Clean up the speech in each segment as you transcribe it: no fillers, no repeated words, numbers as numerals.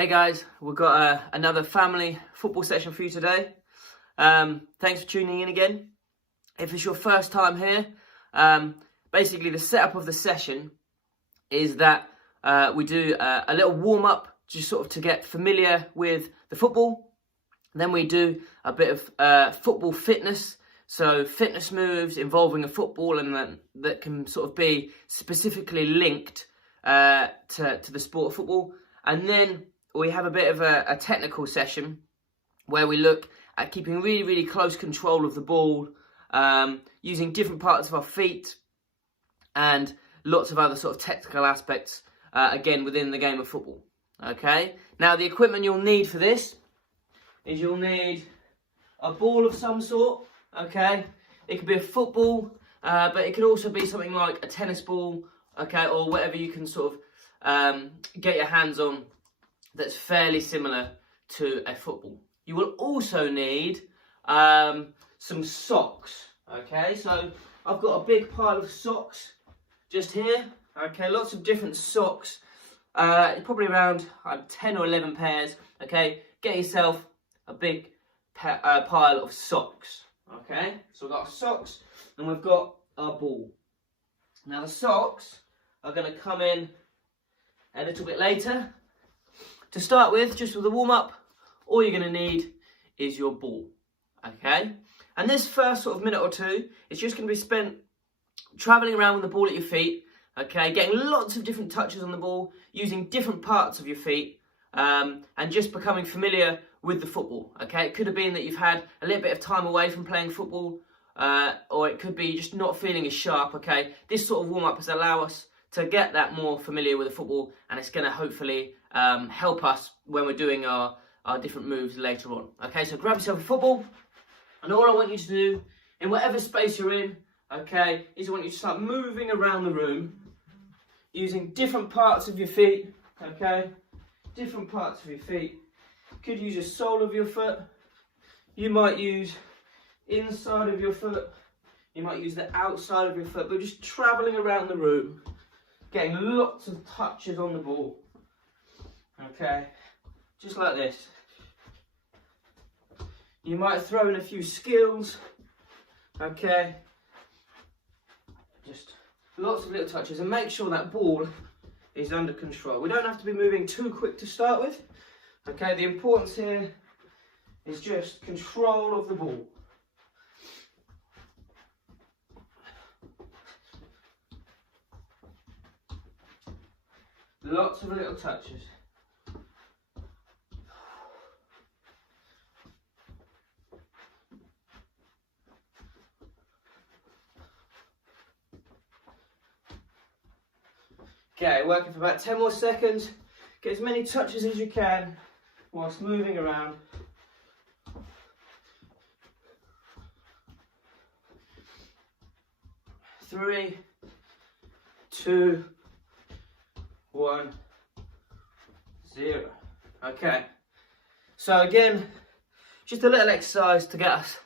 Hey guys, we've got another family football session for you today. Thanks for tuning in again. If it's your first time here, basically the setup of the session is that we do a little warm-up just sort of to get familiar with the football. Then we do a bit of football fitness, so fitness moves involving a football and that can sort of be specifically linked to the sport of football. And then we have a bit of a technical session where we look at keeping really, really close control of the ball, using different parts of our feet and lots of other sort of technical aspects, again, within the game of football. Okay, now the equipment you'll need for this is you'll need a ball of some sort, okay? It could be a football, but it could also be something like a tennis ball, okay, or whatever you can sort of get your hands on that's fairly similar to a football. You will also need some socks, okay? So I've got a big pile of socks just here, okay? Lots of different socks, probably around 10 or 11 pairs, okay? Get yourself a big pile of socks, okay? So we've got our socks and we've got our ball. Now the socks are going to come in a little bit later. To start with, just with the warm-up, all you're going to need is your ball, okay? And this first sort of minute or two is just going to be spent travelling around with the ball at your feet, okay? Getting lots of different touches on the ball, using different parts of your feet, and just becoming familiar with the football, okay? It could have been that you've had a little bit of time away from playing football, or it could be just not feeling as sharp, okay? This sort of warm-up has allowed us to get that more familiar with the football, and it's going to hopefully help us when we're doing our different moves later on. Okay, so grab yourself a football, and all I want you to do, in whatever space you're in, okay, is I want you to start moving around the room, using different parts of your feet, okay, different parts of your feet. You could use the sole of your foot, you might use inside of your foot, you might use the outside of your foot, but just travelling around the room, getting lots of touches on the ball, okay, just like this. You might throw in a few skills, okay, just lots of little touches, and make sure that ball is under control. We don't have to be moving too quick to start with, okay, the importance here is just control of the ball. Lots of little touches. Okay, working for about 10 more seconds. Get as many touches as you can whilst moving around. Three, two, 1, 0. Okay, so again, just a little exercise to get us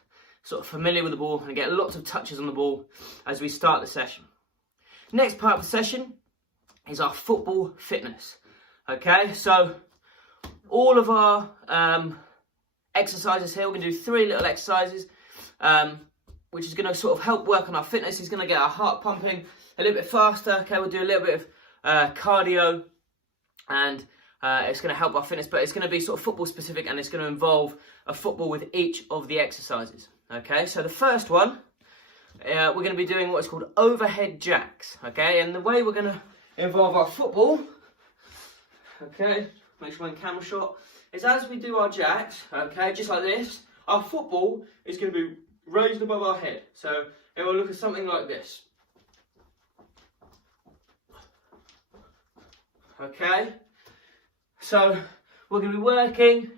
sort of familiar with the ball and get lots of touches on the ball as we start the session. Next part of the session is our football fitness. Okay, so all of our exercises here, we're going to do 3 little exercises, which is going to sort of help work on our fitness. It's going to get our heart pumping a little bit faster. Okay, we'll do a little bit of cardio, and it's going to help our fitness, but it's going to be sort of football specific, and it's going to involve a football with each of the exercises. Okay, so the first one, we're going to be doing what is called overhead jacks. Okay, and the way we're going to involve our football, okay, make sure we're in camera shot, is as we do our jacks, okay, just like this, our football is going to be raised above our head. So it will look at something like this. Okay, so we're going to be working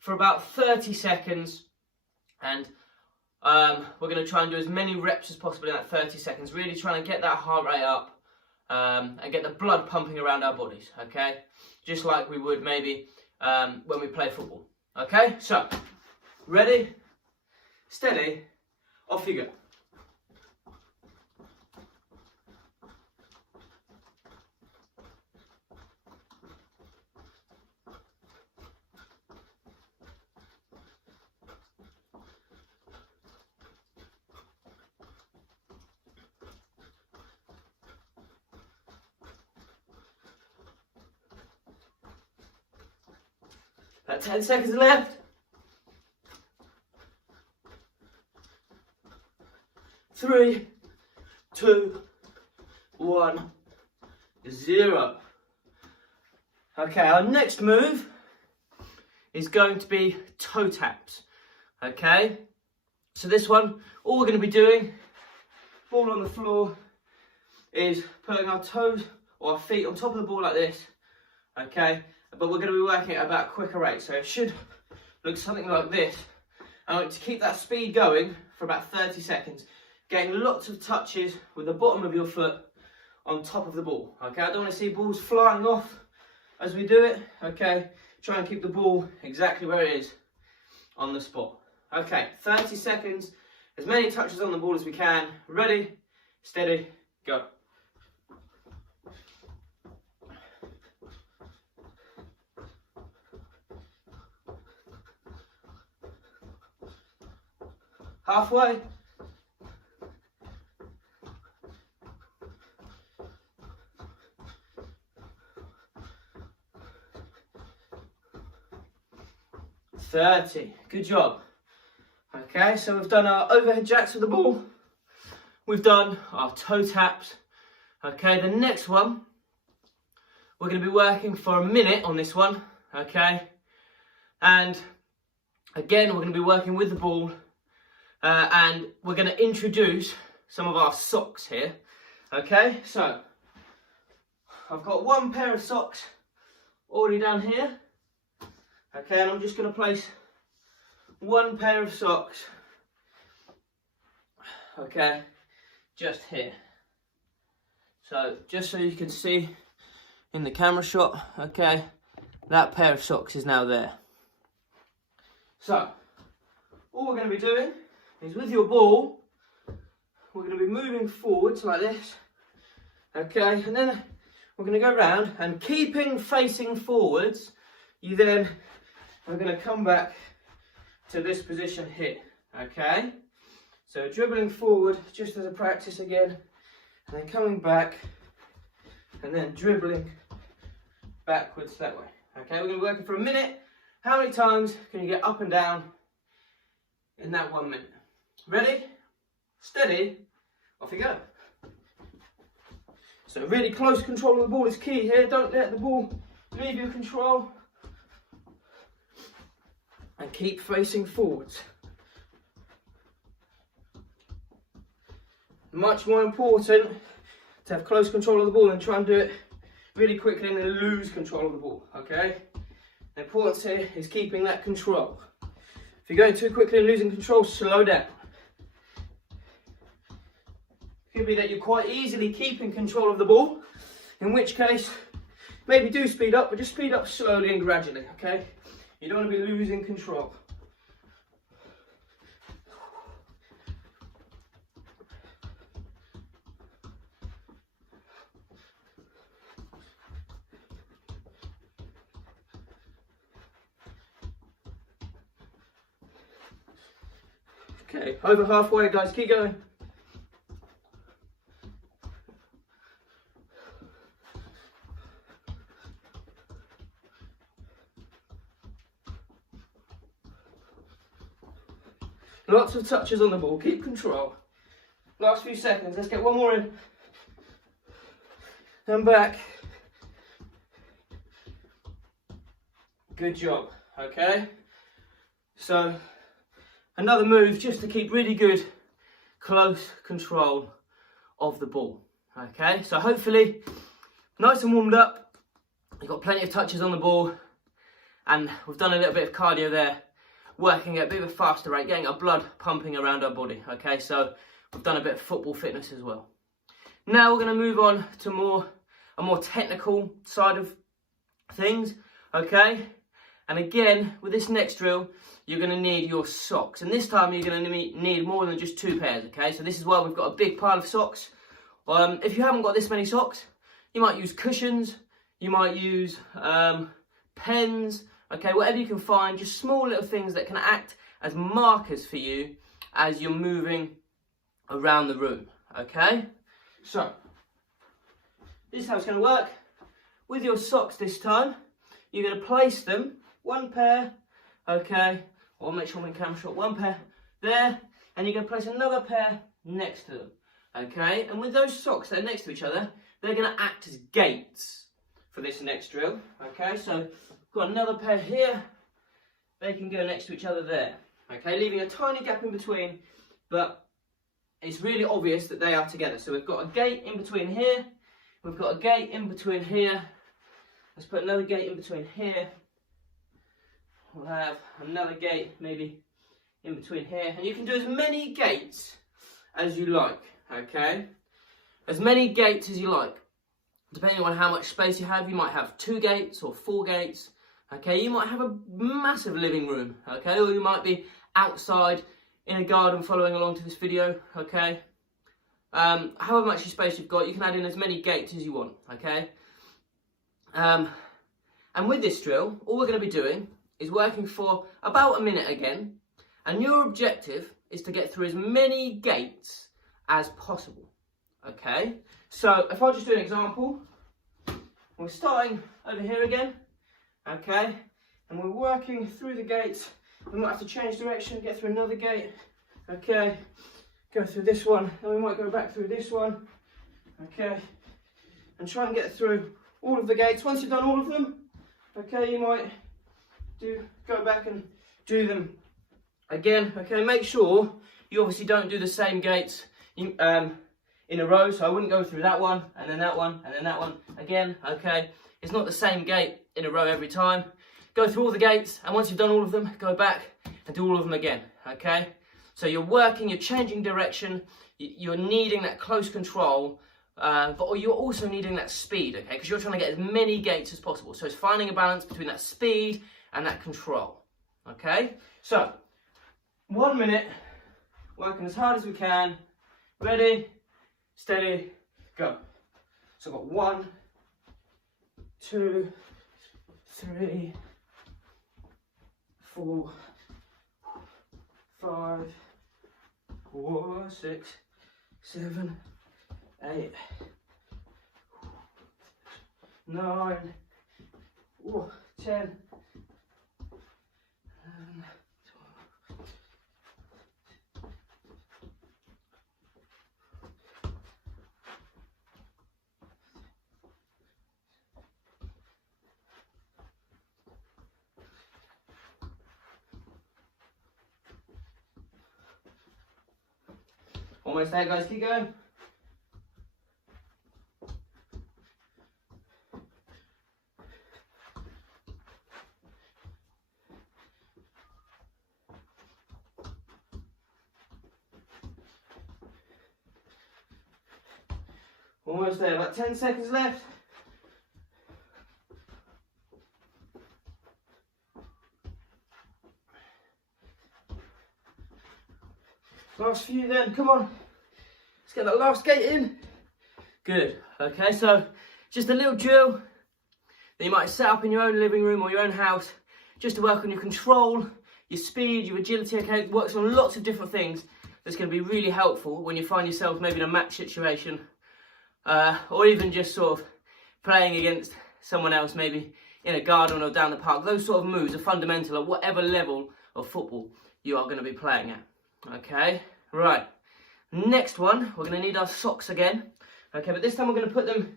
for about 30 seconds, and we're going to try and do as many reps as possible in that 30 seconds, really trying to get that heart rate up and get the blood pumping around our bodies, okay, just like we would maybe when we play football. Okay, so ready, steady, off you go. About 10 seconds left. 3, 2, 1, 0. Okay, our next move is going to be toe taps. Okay, so this one, all we're going to be doing, ball on the floor, is putting our toes or our feet on top of the ball like this. Okay, but we're going to be working at about a quicker rate, so it should look something like this. I want to keep that speed going for about 30 seconds, getting lots of touches with the bottom of your foot on top of the ball. Okay, I don't want to see balls flying off as we do it. Okay, try and keep the ball exactly where it is on the spot. Okay, 30 seconds, as many touches on the ball as we can. Ready, steady, go. Halfway. Good job. Okay, so we've done our overhead jacks with the ball. We've done our toe taps. Okay, the next one, we're going to be working for a minute on this one. Okay, and again, we're going to be working with the ball. And we're going to introduce some of our socks here. Okay, so I've got one pair of socks already down here. Okay, and I'm just going to place one pair of socks, okay, just here. So just so you can see in the camera shot, okay, that pair of socks is now there. So all we're going to be doing is with your ball, we're going to be moving forwards like this, okay, and then we're going to go around and keeping facing forwards, you then are going to come back to this position here, okay, so dribbling forward just as a practice again, and then coming back, and then dribbling backwards that way, okay, we're going to be working for a minute. How many times can you get up and down in that 1 minute? Ready, steady, off you go. So really close control of the ball is key here. Don't let the ball leave your control. And keep facing forwards. Much more important to have close control of the ball and try and do it really quickly and then lose control of the ball, okay? The importance here is keeping that control. If you're going too quickly and losing control, slow down. Could be that you're quite easily keeping control of the ball, in which case, maybe do speed up, but just speed up slowly and gradually, okay? You don't want to be losing control. Okay, over halfway, guys, keep going. Lots of touches on the ball, keep control. Last few seconds, let's get one more in. And back. Good job, okay? So, another move just to keep really good, close control of the ball, okay? So hopefully, nice and warmed up, you've got plenty of touches on the ball, and we've done a little bit of cardio there, working at a bit of a faster rate, getting our blood pumping around our body, okay? So we've done a bit of football fitness as well. Now we're going to move on to a more technical side of things, okay? And again, with this next drill, you're going to need your socks. And this time you're going to need more than just 2 pairs, okay? So this is why we've got a big pile of socks. If you haven't got this many socks, you might use cushions, you might use pens, okay, whatever you can find, just small little things that can act as markers for you as you're moving around the room, okay? So, this is how it's going to work. With your socks this time, you're going to place them one pair, okay, or make sure I'm in camera shot, one pair there, and you're going to place another pair next to them, okay, and with those socks that are next to each other, they're going to act as gates for this next drill, okay, so got another pair here, they can go next to each other there, okay, leaving a tiny gap in between, but it's really obvious that they are together. So we've got a gate in between here, we've got a gate in between here, let's put another gate in between here, we'll have another gate maybe in between here, and you can do as many gates as you like, okay, as many gates as you like. Depending on how much space you have, you might have 2 gates or 4 gates, okay, you might have a massive living room, okay, or you might be outside in a garden following along to this video, okay. However much space you've got, you can add in as many gates as you want, okay. And with this drill, all we're going to be doing is working for about a minute again, and your objective is to get through as many gates as possible, okay. So if I just do an example, we're starting over here again, okay, and we're working through the gates. We might have to change direction, get through another gate, okay, go through this one, then we might go back through this one, okay, and try and get through all of the gates. Once you've done all of them, okay, you might go back and do them again, okay. Make sure you obviously don't do the same gates in a row, so I wouldn't go through that one, and then that one, and then that one again, okay. It's not the same gate in a row every time. Go through all the gates, and once you've done all of them, go back and do all of them again, okay? So you're working, you're changing direction, you're needing that close control, but you're also needing that speed, okay? Because you're trying to get as many gates as possible. So it's finding a balance between that speed and that control, okay? So, 1 minute, working as hard as we can. Ready, steady, go. So I've got 1, 2, 3, 4, 5, 6, 7, 8, 9, 10, 11, 12. Almost there, guys, keep going. Almost there, about 10 seconds left. Last few then, come on. Let's get that last gate in. Good, okay, so just a little drill that you might set up in your own living room or your own house just to work on your control, your speed, your agility, okay, it works on lots of different things that's going to be really helpful when you find yourself maybe in a match situation or even just sort of playing against someone else maybe in a garden or down the park. Those sort of moves are fundamental at whatever level of football you are going to be playing at. Okay, right, next one, we're going to need our socks again, okay, but this time we're going to put them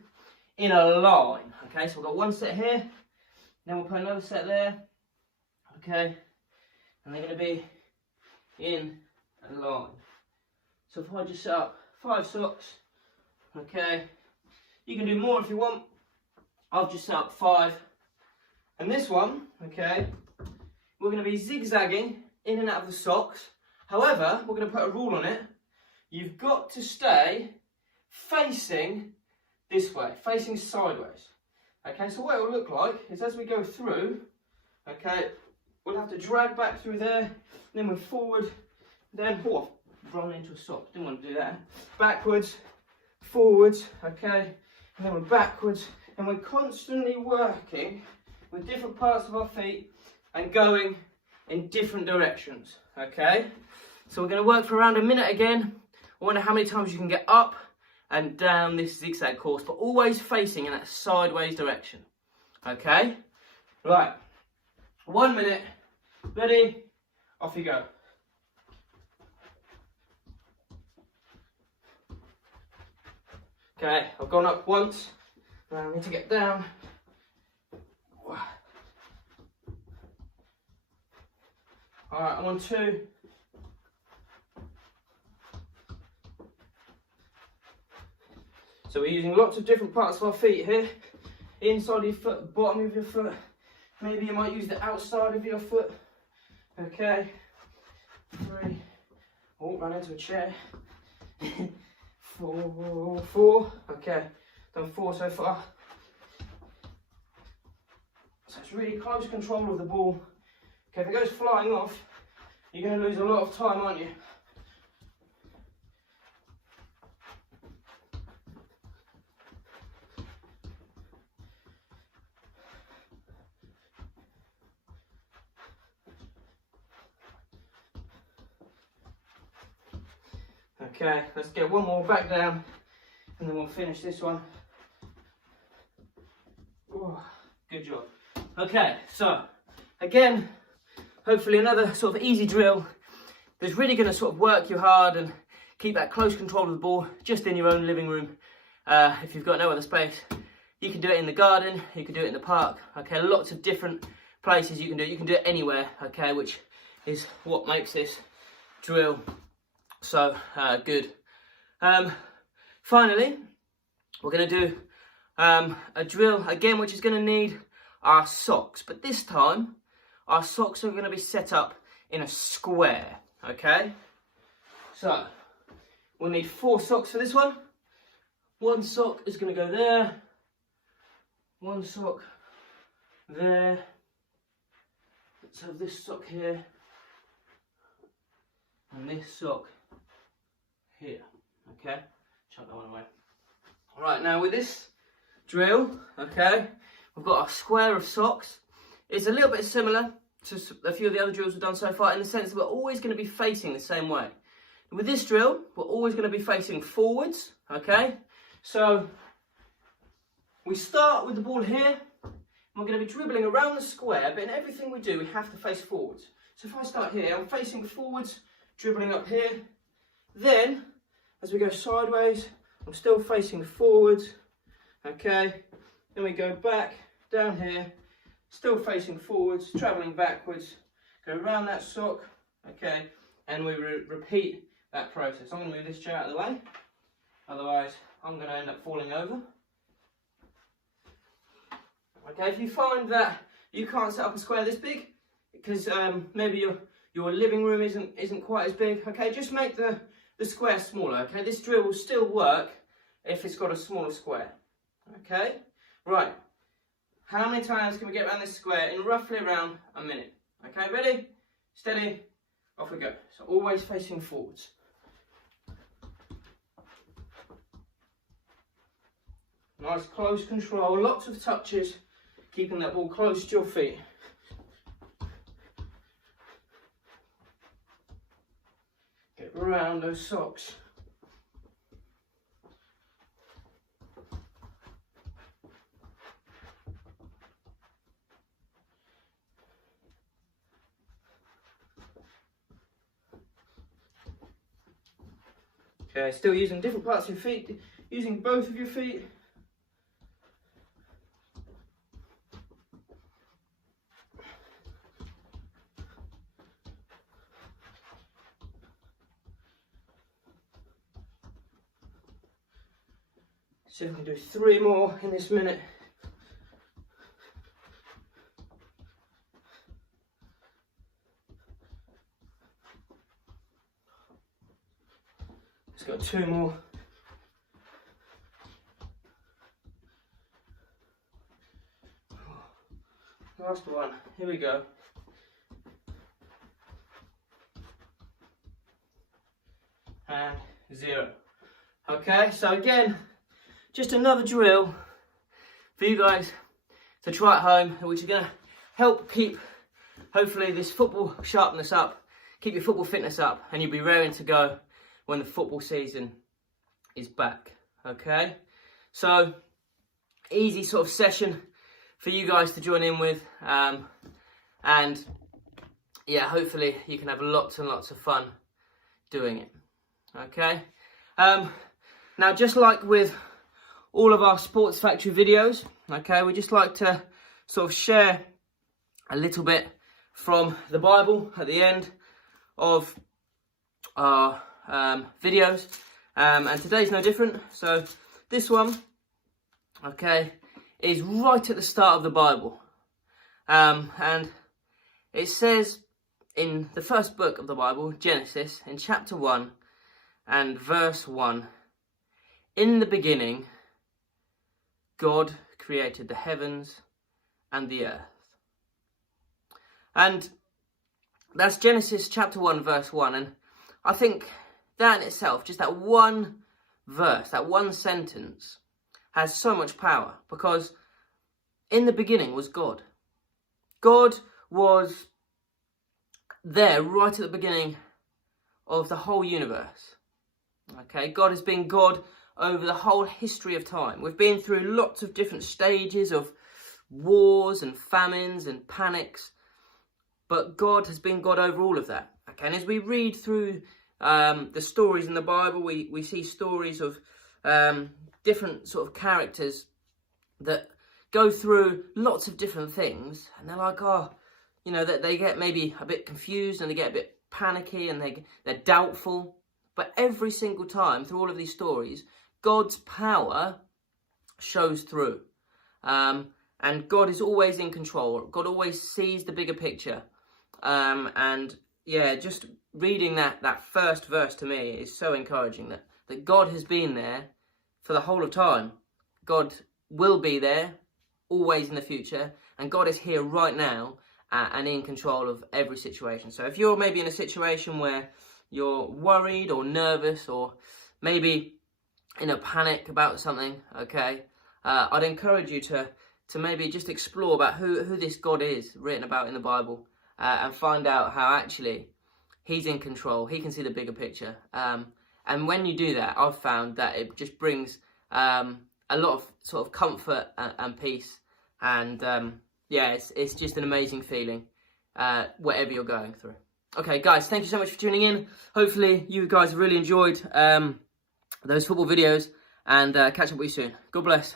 in a line, okay, so we've got one set here, then we'll put another set there, okay, and they're going to be in a line. So if I just set up 5 socks, okay, you can do more if you want, I've just set up 5, and this one, okay, we're going to be zigzagging in and out of the socks. However, we're going to put a rule on it. You've got to stay facing this way, facing sideways. Okay, so what it will look like is as we go through, okay, we'll have to drag back through there, then we're forward, then, oh, I've run into a sock, didn't want to do that. Backwards, forwards, okay, and then we're backwards, and we're constantly working with different parts of our feet and going in different directions, okay? So we're going to work for around a minute again. I wonder how many times you can get up and down this zigzag course, but always facing in that sideways direction, okay? Right, 1 minute. Ready? Off you go. Okay, I've gone up once. Now I need to get down. Alright, I'm on 2. So we're using lots of different parts of our feet here. Inside of your foot, bottom of your foot. Maybe you might use the outside of your foot. Okay. 3. Oh, ran into a chair. 4. Okay, done 4 so far. So it's really close control of the ball. Okay, if it goes flying off, you're going to lose a lot of time, aren't you? Okay, let's get one more back down and then we'll finish this one. Oh, good job. Okay, so again, hopefully another sort of easy drill that's really going to sort of work you hard and keep that close control of the ball just in your own living room. If you've got no other space, you can do it in the garden, you can do it in the park. Okay, lots of different places you can do it. You can do it anywhere, okay, which is what makes this drill so good. Finally, we're going to do a drill again, which is going to need our socks, but this time our socks are going to be set up in a square. Okay, so we'll need 4 socks for this one. 1 sock is going to go there, 1 sock there. Let's have this sock here and this sock here. Okay, chuck that one away. All right, now with this drill, okay, we've got our square of socks. It's a little bit similar to a few of the other drills we've done so far in the sense that we're always going to be facing the same way. With this drill, we're always going to be facing forwards, okay? So we start with the ball here, and we're going to be dribbling around the square, but in everything we do, we have to face forwards. So if I start here, I'm facing forwards, dribbling up here. Then, as we go sideways, I'm still facing forwards, okay? Then we go back, down here, still facing forwards, travelling backwards, go around that sock, okay? And we repeat that process. I'm going to move this chair out of the way, otherwise I'm going to end up falling over. Okay, if you find that you can't set up a square this big, because maybe your living room isn't quite as big, okay, just make the square smaller, okay? This drill will still work if it's got a smaller square, okay? Right, how many times can we get around this square in roughly around a minute? Okay, ready, steady, off we go. So always facing forwards. Nice close control, lots of touches, keeping that ball close to your feet. Get around those socks. Okay, still using different parts of your feet, using both of your feet. See if we can do 3 more in this minute. Let's go 2 more. Last one, here we go. And 0. Okay, so again, just another drill for you guys to try at home, which is going to help keep, hopefully, this football sharpness up, keep your football fitness up, and you'll be raring to go when the football season is back, okay? So, easy sort of session for you guys to join in with. And yeah, hopefully you can have lots and lots of fun doing it. Okay. Now, just like with all of our Sports Factory videos, okay, we just like to sort of share a little bit from the Bible at the end of our videos, and today's no different. So this one, okay, is right at the start of the Bible, and it says in the first book of the Bible, Genesis, in chapter 1 and verse 1, "In the beginning, God created the heavens and the earth." And that's Genesis chapter 1, verse 1. And I think that in itself, just that one verse, that one sentence, has so much power, because in the beginning was God. God was there right at the beginning of the whole universe. Okay, God has been God over the whole history of time. We've been through lots of different stages of wars and famines and panics, but God has been God over all of that. Okay, and as we read through the stories in the Bible, we see stories of different sort of characters that go through lots of different things, and they're like, oh, you know, that they get maybe a bit confused and they get a bit panicky and they're doubtful. But every single time through all of these stories, God's power shows through. And God is always in control. God always sees the bigger picture. And yeah, just reading that first verse to me is so encouraging, that God has been there for the whole of time. God will be there always in the future. And God is here right now and in control of every situation. So if you're maybe in a situation where you're worried or nervous, or maybe in a panic about something, okay, I'd encourage you to maybe just explore about who this God is written about in the Bible, and find out how actually he's in control. He can see the bigger picture. And when you do that, I've found that it just brings a lot of sort of comfort and peace. And yeah, it's just an amazing feeling, whatever you're going through. Okay, guys, thank you so much for tuning in. Hopefully you guys really enjoyed those football videos, and catch up with you soon. God bless.